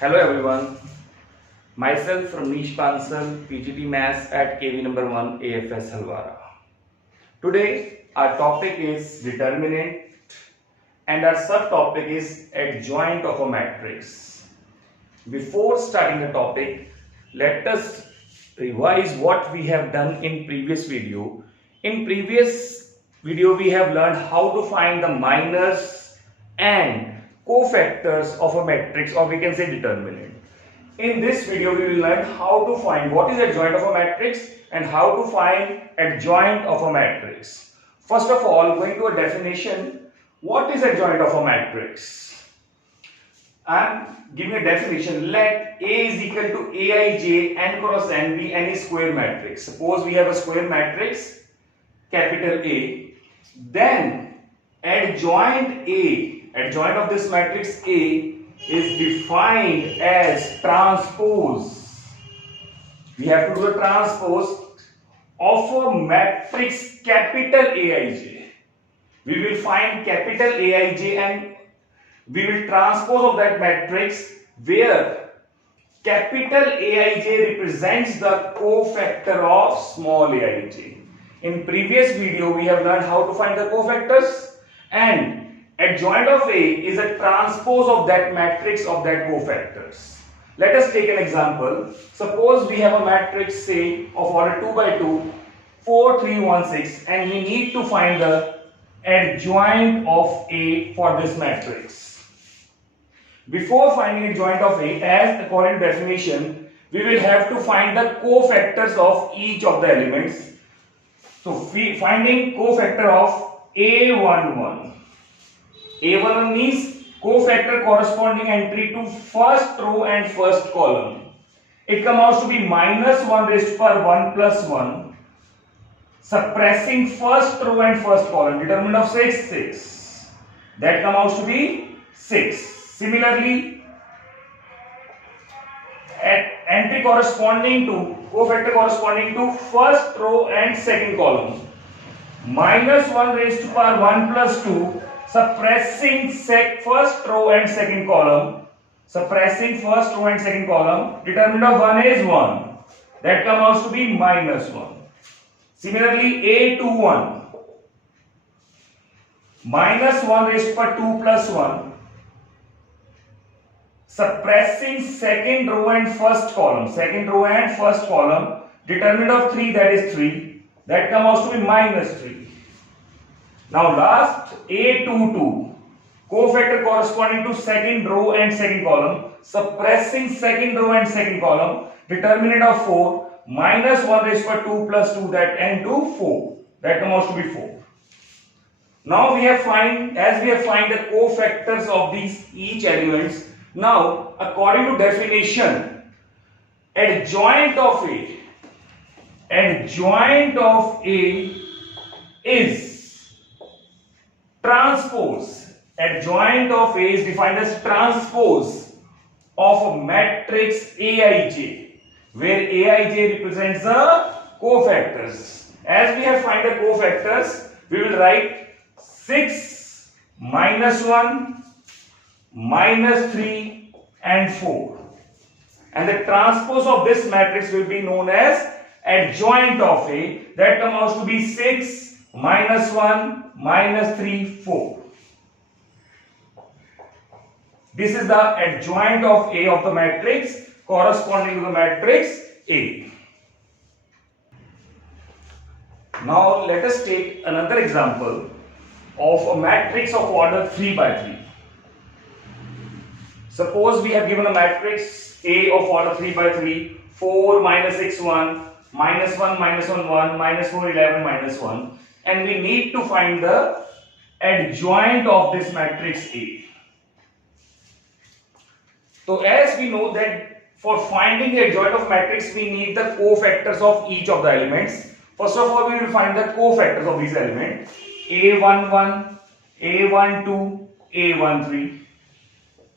Hello everyone, myself Ramesh Bansal, PGT Maths at KV number 1 AFS Halwara. Today our topic is determinant and our subtopic is adjoint of a matrix. Before starting the topic, let us revise what we have done in previous video. In previous video we have learned how to find the minors and cofactors of a matrix, or we can say determinant. In this video, we will learn how to find what is adjoint of a matrix and how to find adjoint of a matrix. First of all, going to a definition, what is adjoint of a matrix? I am giving a definition. Let A is equal to Aij n cross n be any square matrix. Suppose we have a square matrix, capital A, then adjoint of this matrix A is defined as transpose. We have to do the transpose of a matrix capital Aij. We will find capital Aij and we will transpose of that matrix where capital Aij represents the cofactor of small aij. In previous video we have learned how to find the cofactors, and adjoint of A is a transpose of that matrix of that cofactors. Let us take an example. Suppose we have a matrix, say, of order 2 by 2, 4, 3, 1, 6, and we need to find the adjoint of A for this matrix. Before finding adjoint of A, as according to definition, we will have to find the cofactors of each of the elements. So, finding cofactor of A11. A11 means cofactor corresponding entry to first row and first column. It comes out to be minus 1 raised to power 1 plus 1, suppressing first row and first column. Determinant of 6, 6. That comes out to be 6. Similarly, at entry corresponding to cofactor corresponding to first row and second column, minus 1 raised to power 1 plus 2, suppressing first row and second column. Determinant of 1 is 1. That comes out to be minus 1. Similarly, A21, minus 1 raised to power 2 plus 1, suppressing second row and first column. Determinant of 3, that is 3. That comes out to be minus 3. Now last, A22, cofactor corresponding to second row and second column, suppressing second row and second column. Determinant of 4, minus 1 raised to power 2 plus 2, that and to 4. That comes out to be 4. Now we have find the cofactors of these each elements. Now, according to definition, adjoint of A is transpose. Adjoint of A is defined as transpose of a matrix Aij, where Aij represents the cofactors. As we have find the cofactors, we will write 6, minus 1, minus 3 and 4, and the transpose of this matrix will be known as adjoint of A. That comes out to be 6, minus 1, minus 3, 4. This is the adjoint of A of the matrix corresponding to the matrix A. Now let us take another example of a matrix of order 3 by 3. Suppose we have given a matrix A of order 3 by 3, 4, minus 6, 1, minus 1, minus 1, 1, minus 4, 11, minus 1, and we need to find the adjoint of this matrix A. So as we know that for finding the adjoint of matrix, we need the cofactors of each of the elements. First of all, we will find the cofactors of these elements. A11, A12, A13.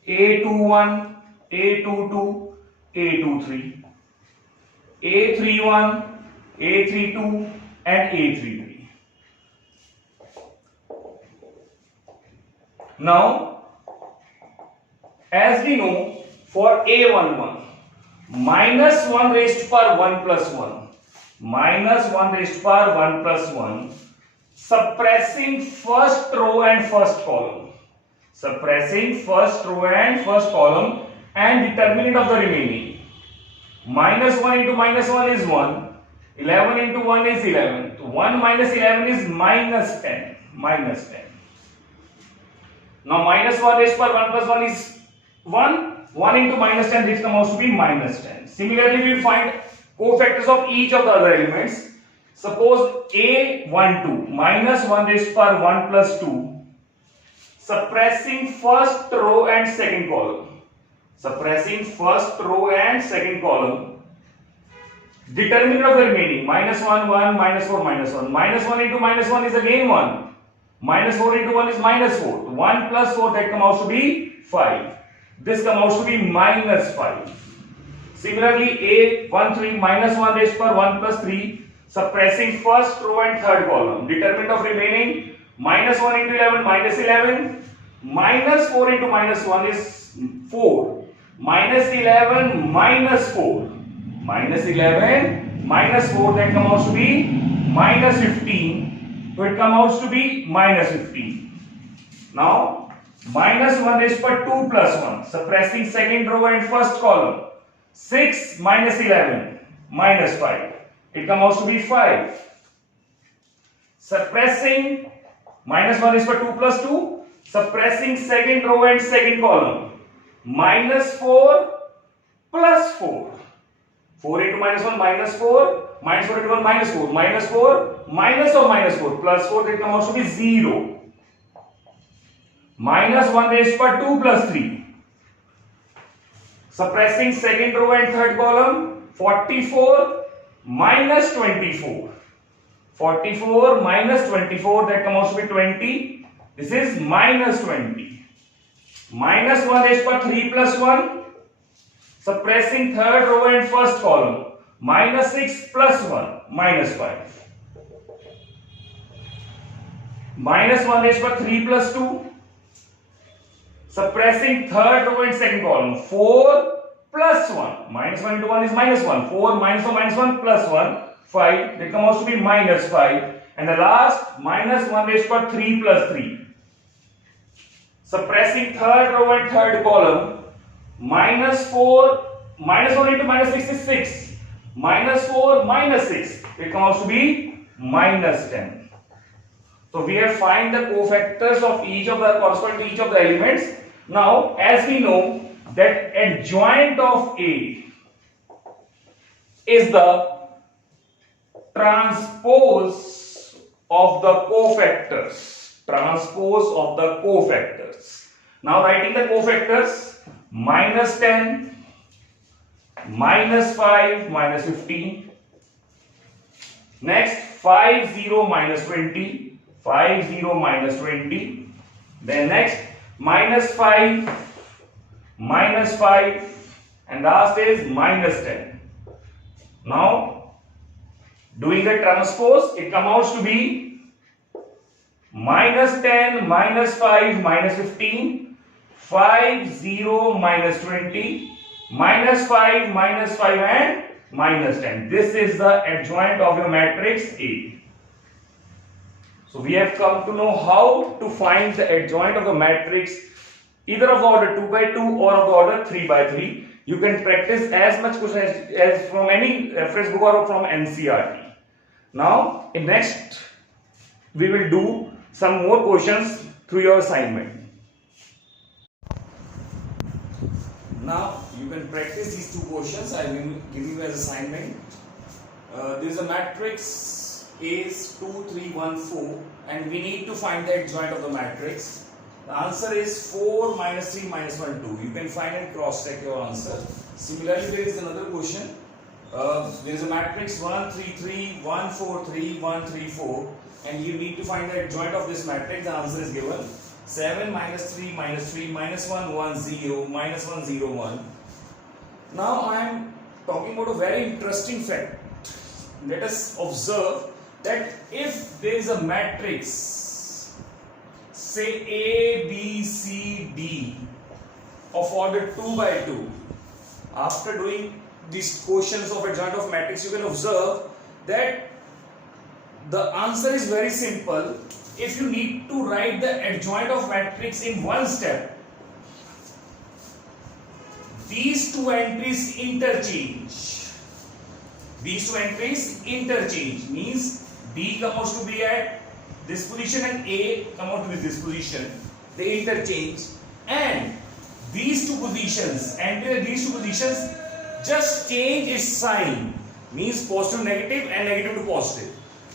A21, A22, A23, A31, A32 and A33. Now, as we know, for A11, minus 1 raised to power 1 plus 1, minus 1 raised to power 1 plus 1, suppressing first row and first column, suppressing first row and first column, and determinant of the remaining. Minus 1 into minus 1 is 1, 11 into 1 is 11, 1 minus 11 is minus 10, minus 10. Now minus 1 raised to power 1 plus 1 is 1, 1 into minus 10, this comes out to be minus 10. Similarly, we will find cofactors of each of the other elements. Suppose A12 minus 1 raised to power 1 plus 2, suppressing first row and second column, suppressing first row and second column, determinant of the remaining, minus 1, 1, minus 4, minus 1, minus 1 into minus 1 is again 1, minus 4 into 1 is minus 4, 1 plus 4, that comes out to be 5, this comes out to be minus 5. Similarly, A13 minus 1 raised to power 1 plus 3, suppressing first row and third column, determinant of remaining, minus 1 into 11 minus 11, minus 4 into minus 1 is 4, minus 11 minus 4, minus 11 minus 4, that comes out to be minus 15, so it comes out to be minus 15. Now minus 1 raised to power 2 plus 1, suppressing second row and first column, 6 minus 11 minus 5, it comes out to be 5. Suppressing minus 1 is for 2 plus 2, suppressing second row and second column, minus 4 plus 4, 4 into minus 1 minus 4, minus 4 into 1 minus 4, minus 4 minus of minus 4 plus 4, that comes out to be 0. Minus 1 raised to power 2 plus 3, suppressing second row and third column, 44 minus 24, 44 minus 24, that comes out to be 20, this is minus 20. Minus 1 raised to power 3 plus 1, suppressing third row and first column, minus 6 plus 1, minus 5. Minus 1 raised to power 3 plus 2, suppressing third row and second column, 4 plus 1, minus 1 into 1 is minus 1, 4 minus 1 minus 1 plus 1, 5, that comes out to be minus 5, and the last minus 1 raised to power 3 plus 3, suppressing third row and third column, minus 4, minus 1 into minus 6 is 6, minus 4 minus 6, it comes out to be minus 10. So we have find the cofactors of each of the corresponding to each of the elements. Now as we know that adjoint of A is the transpose of the cofactors, transpose of the cofactors. Now writing the cofactors, minus 10, minus 5, minus 15, next 5, 0, minus 20, 5, 0, minus 20, then next minus 5, minus 5, and last is minus 10. Now doing the transpose, it comes out to be minus 10, minus 5, minus 15, 5, 0, minus 20, minus 5, minus 5, and minus 10. This is the adjoint of your matrix A. So we have come to know how to find the adjoint of the matrix either of the order 2 by 2 or of the order 3 by 3. You can practice as much questions as from any reference book or from NCERT. Now in next we will do some more questions through your assignment. Now you can practice these two questions. I will give you as assignment. There is a matrix A is 2, 3, 1, 4, and we need to find the adjoint of the matrix. The answer is 4 minus 3 minus 1, 2. You can find and cross check your answer. Similarly, there is another question. There is a matrix 1, 3, 3, 1, 4, 3, 1, 3, 4, and you need to find the adjoint of this matrix. The answer is given 7 minus 3 minus 3 minus 1, 1, 0, minus 1, 0, 1. Now I am talking about a very interesting fact. Let us observe that if there is a matrix, say A, B, C, D, of order 2 by 2. After doing these quotients of adjoint of matrix, you can observe that the answer is very simple. If you need to write the adjoint of matrix in one step, these two entries interchange. These two entries interchange means B comes to be at this position and A come out to this position. They interchange, and these two positions, enter these two positions, just change its sign, means positive negative and negative to positive.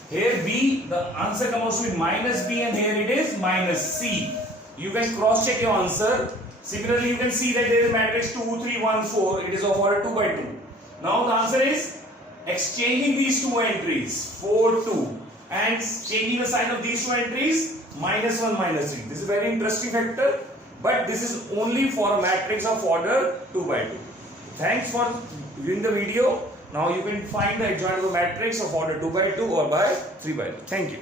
Here B, the answer comes to be minus B, and here it is minus C. You can cross check your answer. Similarly, you can see that there is matrix 2, 3, 1, 4. It is of order 2 by 2. Now the answer is exchanging these two entries 4, 2, and changing the sign of these two entries minus 1, minus 3. This is a very interesting factor, but this is only for a matrix of order 2 by 2. Thanks for viewing the video. Now you can find the adjoint of a matrix of order 2 by 2 or by 3 by 2. Thank you.